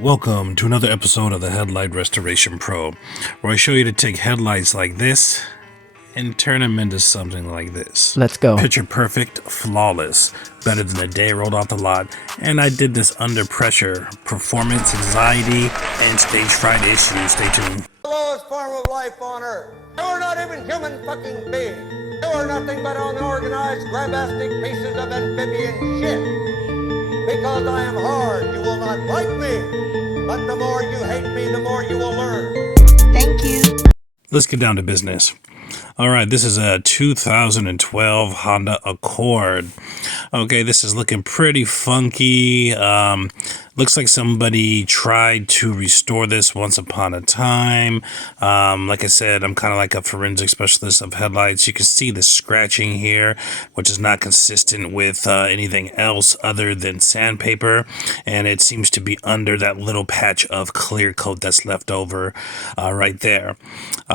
Welcome to another episode of the Headlight Restoration Pro, where I show you to take headlights like this and turn them into something like this. Let's go. Picture perfect, flawless, better than a day rolled off the lot, and I did this under pressure, performance anxiety, and stage fright issues. Stay tuned. The lowest form of life on earth. You are not even human fucking beings. You are nothing but unorganized, grabastic pieces of amphibian shit. Because I am hard, you will not like me. But the more you hate me, the more you will learn. Thank you. Let's get down to business. All right, this is a 2012 Honda Accord. Okay, this is looking pretty funky. Looks like somebody tried to restore this once upon a time. Like I said, I'm kind of like a forensic specialist of headlights. You can see the scratching here, which is not consistent with anything else other than sandpaper. And it seems to be under that little patch of clear coat that's left over right there,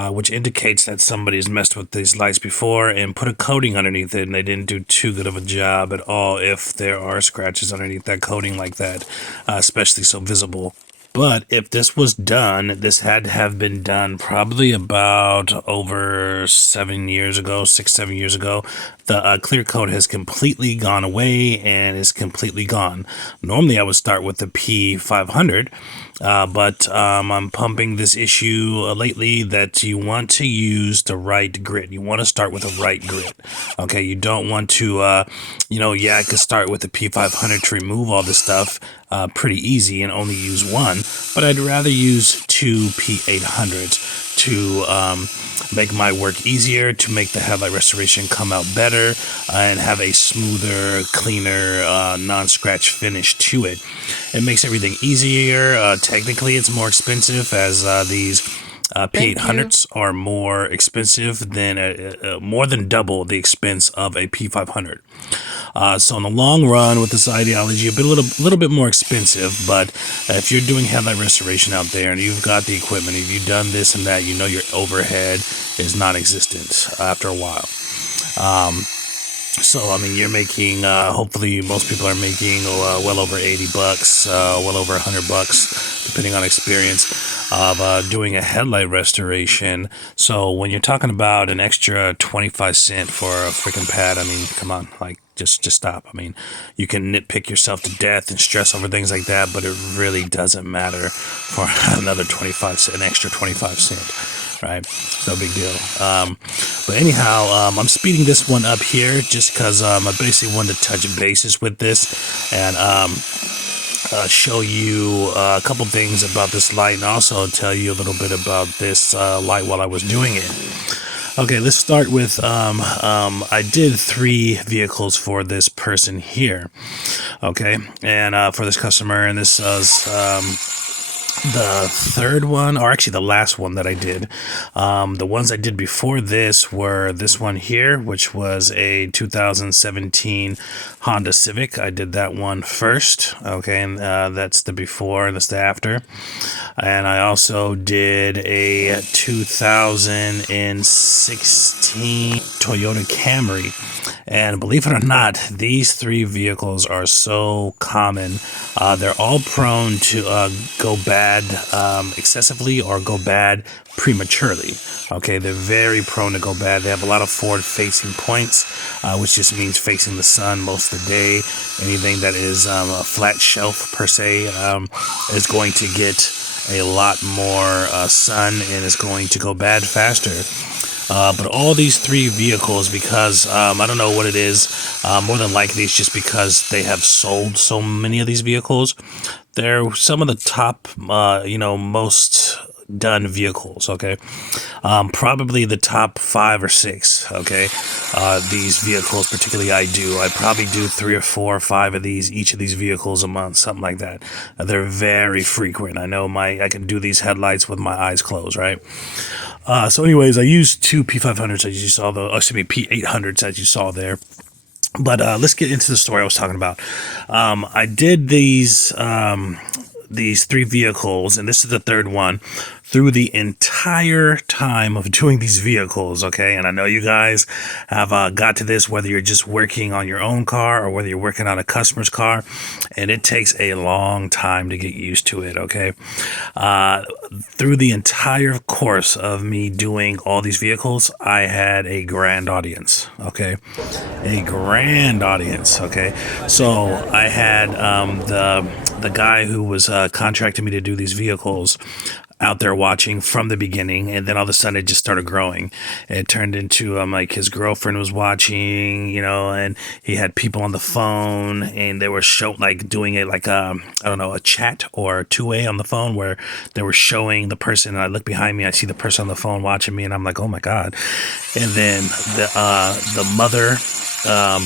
which indicates that somebody's messed with these lights before and put a coating underneath it, and they didn't do too good of a job at all if there are scratches underneath that coating like that, especially so visible. But if this was done, this had to have been done probably about over 7 years ago, 6-7 years ago. The clear coat has completely gone away and is completely gone. Normally I would start with the P500, but I'm pumping this issue lately that you want to use the right grit. You want to start with a right grit. Okay, you don't want to, I could start with the P500 to remove all this stuff pretty easy and only use one, but I'd rather use two P800s to make my work easier, to make the headlight restoration come out better and have a smoother, cleaner, non-scratch finish to it. It makes everything easier. Technically, it's more expensive as these P800s are more expensive than more than double the expense of a P500. So in the long run, with this ideology, a little bit more expensive. But if you're doing headlight restoration out there and you've got the equipment, if you've done this and that, you know your overhead is non-existent after a while. So, I mean, you're making, hopefully most people are making well over $80, well over $100, depending on experience of doing a headlight restoration. So when you're talking about an extra 25 cents for a freaking pad, I mean, come on, like, just stop. I mean, you can nitpick yourself to death and stress over things like that, but it really doesn't matter for another 25 cent, an extra 25 cents. Right, no big deal. But anyhow, I'm speeding this one up here just because I basically wanted to touch bases with this and show you a couple things about this light and also tell you a little bit about this light while I was doing it. Okay, let's start with, I did 3 vehicles for this person here, okay, and for this customer, and this was the third one, or actually the last one that I did. The ones I did before this were this one here, which was a 2017 Honda Civic. I did that one first, okay, and that's the before and that's the after. And I also did a 2016 Toyota Camry. And believe it or not, these 3 vehicles are so common. They're all prone to go bad excessively or go bad prematurely. Okay, they're very prone to go bad. They have a lot of forward-facing points, which just means facing the sun most of the day. Anything that is a flat shelf, per se, is going to get a lot more sun and is going to go bad faster. But all these 3 vehicles, because I don't know what it is, more than likely it's just because they have sold so many of these vehicles. They're some of the top, most done vehicles, okay? Probably the top 5 or 6, okay? These vehicles, particularly I probably do 3 or 4 or 5 of each of these vehicles a month, something like that. They're very frequent. I know I can do these headlights with my eyes closed, right? So anyways, I used 2 P500s as you saw, P800s as you saw there. But let's get into the story I was talking about. I did these 3 vehicles, and this is the third one, through the entire time of doing these vehicles, okay? And I know you guys have got to this, whether you're just working on your own car or whether you're working on a customer's car, and it takes a long time to get used to it, okay? Through the entire course of me doing all these vehicles, I had a grand audience, okay? A grand audience, okay? So I had the guy who was contracting me to do these vehicles out there watching from the beginning, and then all of a sudden it just started growing. It turned into like his girlfriend was watching, you know, and he had people on the phone, and they were doing it like I don't know, a chat or a two-way on the phone where they were showing the person, and I look behind me, I see the person on the phone watching me, and I'm like, oh my god. And then the mother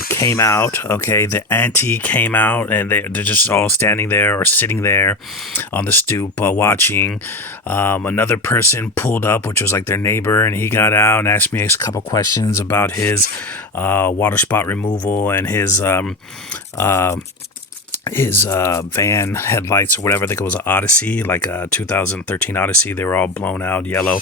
came out, okay, the auntie came out, and they're just all standing there or sitting there on the stoop watching. Another person pulled up, which was like their neighbor, and he got out and asked me a couple questions about his water spot removal and his van headlights or whatever. I think it was an Odyssey, like a 2013 Odyssey. They were all blown out yellow,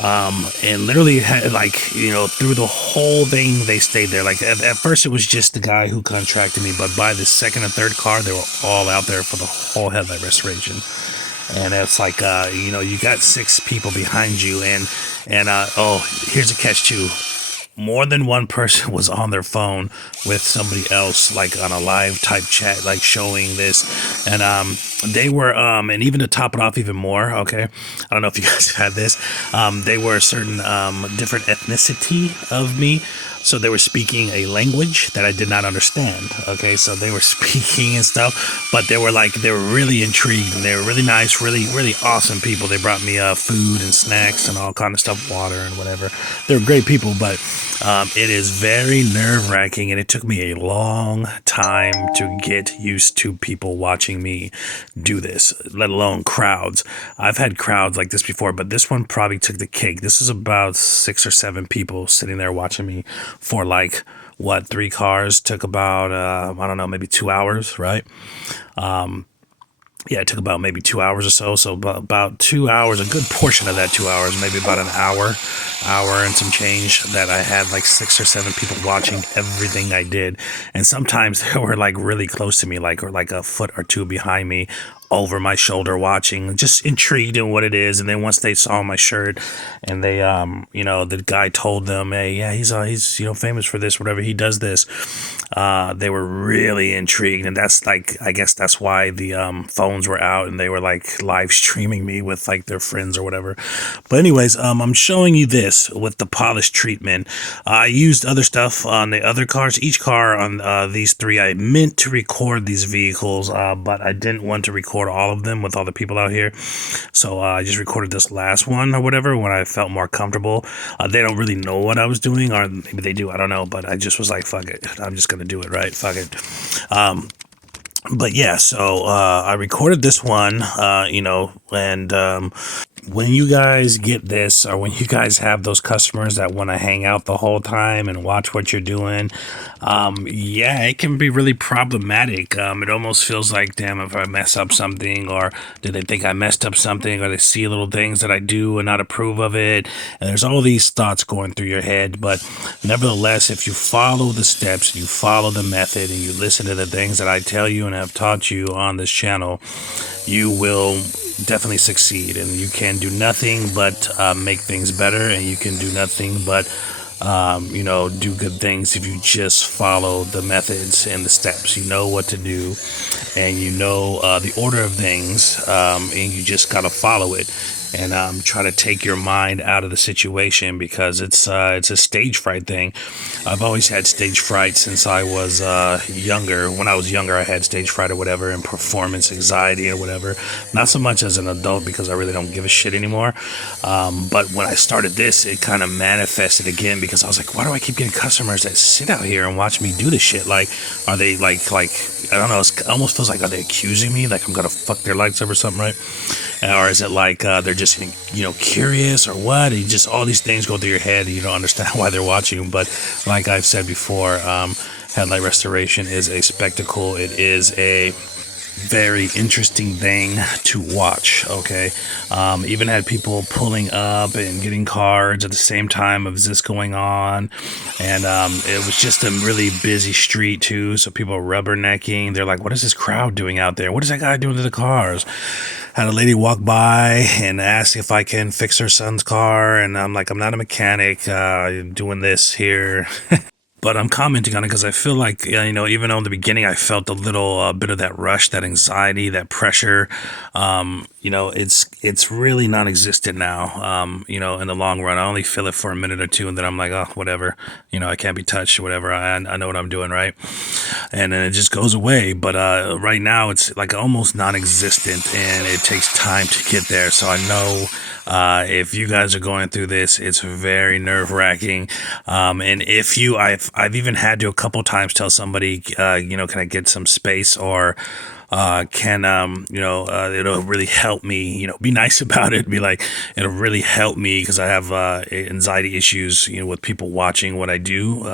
and literally had, like, you know, through the whole thing they stayed there. Like at first it was just the guy who contracted me, but by the second and third car they were all out there for the whole headlight restoration. And it's like, you know, you got 6 people behind you, and oh, here's a catch too. More than one person was on their phone with somebody else, like on a live type chat, like showing this. And they were, and even to top it off even more, okay, I don't know if you guys have had this, they were a certain different ethnicity of me. So they were speaking a language that I did not understand. Okay, so they were speaking and stuff, but they were really intrigued, and they were really nice, really, really awesome people. They brought me food and snacks and all kind of stuff, water and whatever. They were great people, but it is very nerve-wracking, and it took me a long time to get used to people watching me do this, let alone crowds. I've had crowds like this before, but this one probably took the cake. This is about 6 or 7 people sitting there watching me for like, what, 3 cars. Took about I don't know, maybe 2 hours, right? Yeah, it took about maybe 2 hours or so. So about 2 hours, a good portion of that 2 hours, maybe about an hour and some change, that I had like 6 or 7 people watching everything I did. And sometimes they were like really close to me, like, or like a foot or two behind me, over my shoulder, watching, just intrigued in what it is. And then once they saw my shirt, and they you know, the guy told them, hey, yeah, he's you know, famous for this, whatever, he does this, they were really intrigued. And that's like, I guess that's why the phones were out, and they were like live streaming me with like their friends or whatever. But anyways, I'm showing you this with the polish treatment. I used other stuff on the other cars. Each car on these 3, I meant to record these vehicles, but I didn't want to record all of them with all the people out here, so I just recorded this last one or whatever when I felt more comfortable. They don't really know what I was doing, or maybe they do, I don't know, but I just was like, fuck it, I'm just gonna do it, right? Fuck it. But yeah, so I recorded this one, you know, and when you guys get this, or when you guys have those customers that want to hang out the whole time and watch what you're doing, yeah, it can be really problematic. It almost feels like, damn, if I mess up something, or do they think I messed up something, or they see little things that I do and not approve of it, and there's all these thoughts going through your head. But nevertheless, if you follow the steps, you follow the method, and you listen to the things that I tell you and have taught you on this channel, you will definitely succeed, and you can do nothing but make things better, and you can do nothing but you know, do good things if you just follow the methods and the steps. You know what to do, and you know the order of things, and you just gotta follow it. And try to take your mind out of the situation, because it's a stage fright thing. I've always had stage fright since I was younger. When I was younger, I had stage fright or whatever, and performance anxiety or whatever. Not so much as an adult, because I really don't give a shit anymore. But when I started this, it kind of manifested again, because I was like, why do I keep getting customers that sit out here and watch me do this shit? Like, are they like I don't know, it almost feels like, are they accusing me, like I'm gonna fuck their lights up or something, right? Or is it like they're just, you know, curious, or what? And just all these things go through your head, and you don't understand why they're watching. But like I've said before, headlight restoration is a spectacle. It is a very interesting thing to watch. Okay, even had people pulling up and getting cards at the same time of this going on, and it was just a really busy street too. So people were rubbernecking. They're like, "What is this crowd doing out there? What is that guy doing to the cars?" Had a lady walk by and ask if I can fix her son's car, and I'm like, "I'm not a mechanic. I'm doing this here." But I'm commenting on it because I feel like, even though in the beginning I felt a little bit of that rush, that anxiety, that pressure, it's really non-existent now. In the long run, I only feel it for a minute or two, and then I'm like, oh, whatever. I can't be touched, whatever. I know what I'm doing, right? And then it just goes away. But right now, it's like almost non-existent, and it takes time to get there. So I know if you guys are going through this, it's very nerve-wracking. And I've even had to a couple times tell somebody, can I get some space, or it'll really help me, be nice about it. Be like, it'll really help me because I have anxiety issues, with people watching what I do.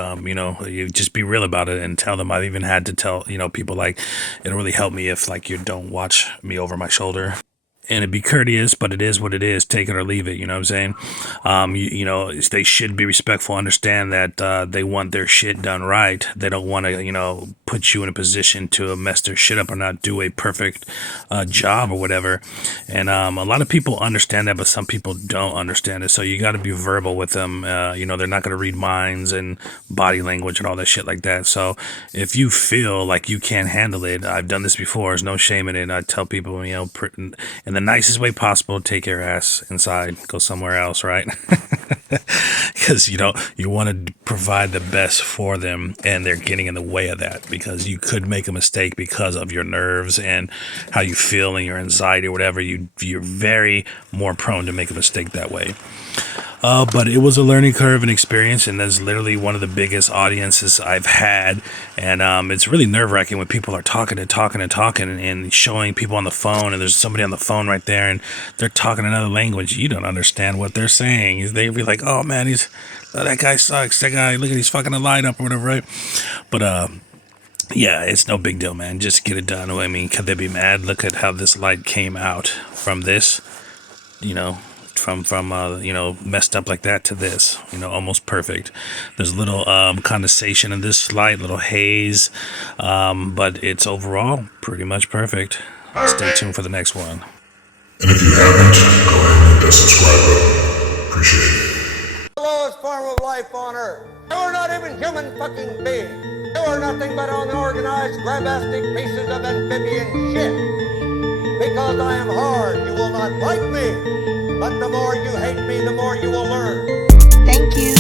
You just be real about it and tell them. I've even had to tell, people like, it'll really help me if like you don't watch me over my shoulder. And it'd be courteous, but it is what it is. Take it or leave it. You know what I'm saying? They should be respectful. Understand that they want their shit done right. They don't want to, put you in a position to mess their shit up or not do a perfect job or whatever. And a lot of people understand that, but some people don't understand it. So you got to be verbal with them. They're not going to read minds and body language and all that shit like that. So if you feel like you can't handle it, I've done this before. There's no shame in it. I tell people, in the nicest way possible, take your ass inside, go somewhere else, right? Because you want to provide the best for them, and they're getting in the way of that because you could make a mistake because of your nerves and how you feel and your anxiety or whatever. You're very more prone to make a mistake that way. But it was a learning curve and experience, and that's literally one of the biggest audiences I've had. And it's really nerve-wracking when people are talking and showing people on the phone, and there's somebody on the phone right there, and they're talking another language. You don't understand what they're saying. They'd be like, "Oh man, that guy sucks. That guy, look at he's fucking a light up or whatever," right? But yeah, it's no big deal, man. Just get it done. I mean, could they be mad? Look at how this light came out from this, from messed up like that to this, almost perfect. There's a little condensation in this light, little haze, but it's overall pretty much perfect. Stay tuned for the next one. And if you haven't, go ahead and hit that subscribe button. Appreciate it. The lowest form of life on Earth. You are not even human fucking beings. You are nothing but unorganized, grabastic pieces of amphibian shit. Because I am hard, you will not like me. But the more you hate me, the more you will learn. Thank you.